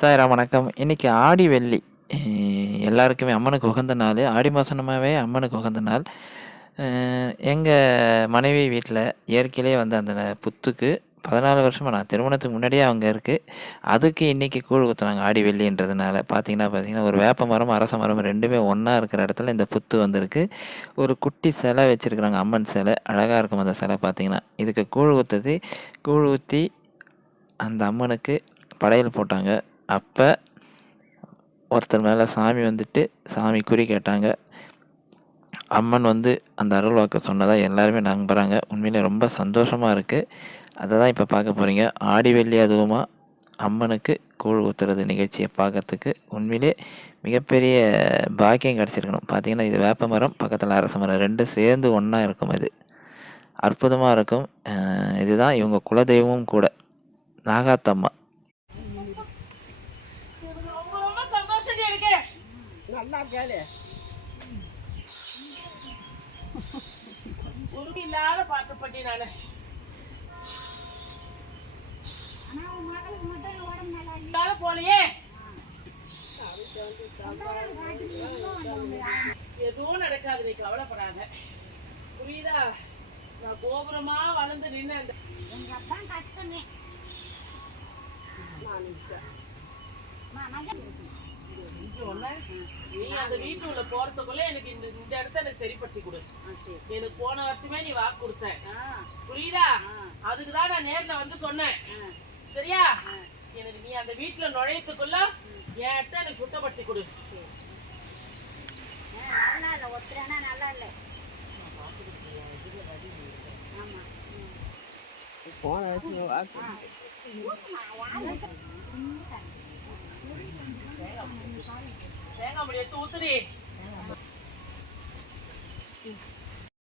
சாயிரா வணக்கம். இன்னைக்கு ஆடி வெள்ளி. எல்லாருக்குமே அம்மனுக்கு உகந்த நாள். ஆடி மாதமாகவே அம்மனுக்கு உகந்த நாள். எங்கள் மனைவி வீட்டில் இயற்கையிலே வந்து அந்த புத்துக்கு பதினாலு வருஷமாக நான் திருமணத்துக்கு முன்னாடியே அவங்க இருக்குது அதுக்கு இன்றைக்கி கூழ் ஊற்றுனாங்க ஆடி வெள்ளின்றதுனால. பார்த்தீங்கன்னா பார்த்தீங்கன்னா ஒரு வேப்ப மரம் அரச மரம் ரெண்டுமே ஒன்றா இருக்கிற இடத்துல இந்த புத்து வந்திருக்கு. ஒரு குட்டி சிலை வச்சுருக்குறாங்க அம்மன் சிலை. அழகாக இருக்கும் அந்த சிலை பார்த்தீங்கன்னா இதுக்கு கூழ் ஊற்றுறது கூழ் ஊற்றி அந்த அம்மனுக்கு படையல் போட்டாங்க. அப்போ ஒருத்தர் மேலே சாமி வந்துட்டு சாமி குறி கேட்டாங்க. அம்மன் வந்து அந்த அருள் வாக்கு சொன்னதாக எல்லாருமே நம்புகிறாங்க உண்மையிலே ரொம்ப சந்தோஷமாக இருக்குது அதை தான் இப்போ பார்க்க போகிறீங்க ஆடி வெள்ளி அதுவுமா அம்மனுக்கு கூழ் ஊற்றுறது நிகழ்ச்சியை பார்க்கறதுக்கு. உண்மையிலே மிகப்பெரிய பாக்கியம் கிடச்சிருக்கணும். பார்த்தீங்கன்னா இது வேப்ப மரம் பக்கத்தில் அரச மரம். ரெண்டும் சேர்ந்து ஒன்றா இருக்கும் இது. அற்புதமாக இருக்கும். இதுதான் இவங்க குலதெய்வமும் கூட. நாகாத்தம்மா. ரொம்ப ரொம்ப சந்தோஷம் எனக்கு. நல்லா கேளு. உறுதி இல்லாத பாட்டு பட்டி நானு இல்லாத போலையே. எதுவும் நடக்காது நீ கவலைப்படாத. புரியுதா? நான் கோபுரமா வளர்ந்து நின்று இங்க ஒண்ணு, நீ அந்த வீட்டுக்குள்ள போறதுக்குள்ள எனக்கு இந்த இந்த இடத்த எனக்கு சரிப்படுத்தி கொடு. எனக்கு போன வருஷமே நீ வாக்கு கொடுத்த. புரியுதா? அதுக்கு தான் நான் நேர்ல வந்து சொன்னேன். சரியா? எனக்கு நீ அந்த வீட்டுல நுழையத்துக்குள்ள என் இடத்த எனக்கு சுத்தப்படுத்தி கொடு. நல்லா இல்ல. ஒத்துறானா நல்லா இல்ல. போன வருஷம் 这里。